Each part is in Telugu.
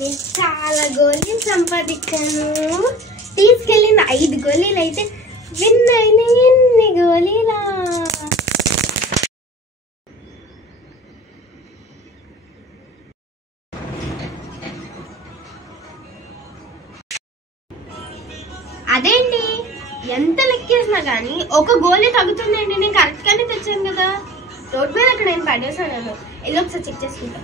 నేను చాలా గోళీలు సంపాదించాను. తీసుకెళ్ళిన 5 గోళీలు అయితే విన్ అయిన ఎన్ని గోళీలా. అదేంటి ఎంత లెక్కేసినా కానీ ఒక గోళీ తగ్గుతుందండి. నేను కరెక్ట్ గానే తెచ్చాను కదా. రోడ్ మీద అక్కడ నేను పడేసాను. వెళ్ళి ఒకసారి చెక్ చేసుకుంటా.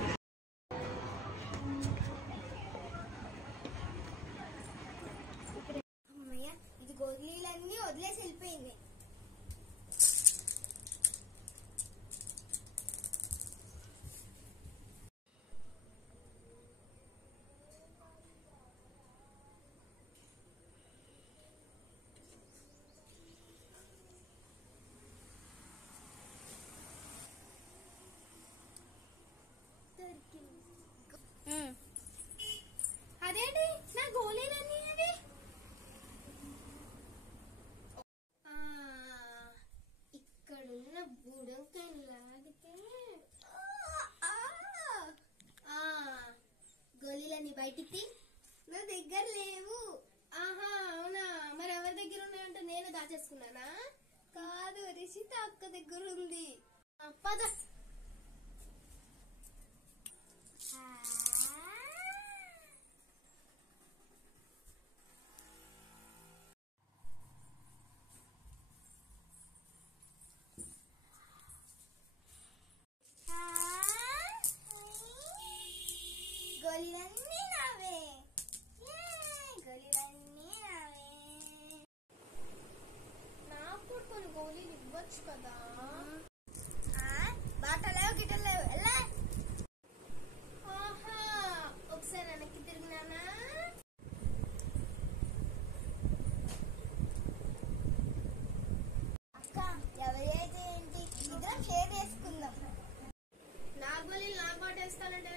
ఇది గోళీలన్నీ వదిలేసి వెళ్ళిపోయింది. అదేంటి నా గోళీలన్నీ అది ఇక్కడున్న బుడంకాయని లాగితే గోళీలన్నీ బయటికి నా దగ్గర లేవు. ఆహా అవునా, మరి ఎవరి దగ్గర ఉన్నాయంటే నేను దాచేసుకున్నానా? కాదు, రిషిత అక్క దగ్గర ఉంది. పద. గోళీలన్నీ నావే, గోళీలన్నీ నావే. నాకు కొన్ని గోళీలు ఇవ్వచ్చు కదా. బాటలేవు గిట్టలేవు. ఆహా, ఒకసారి వెనక్కి తిరిగినానా? అక్క ఎవరైతే ఏంటి, ఇద్దరం షేర్ చేసుకుందాం. నా గోళీలు నాకు బాటేస్తానంటే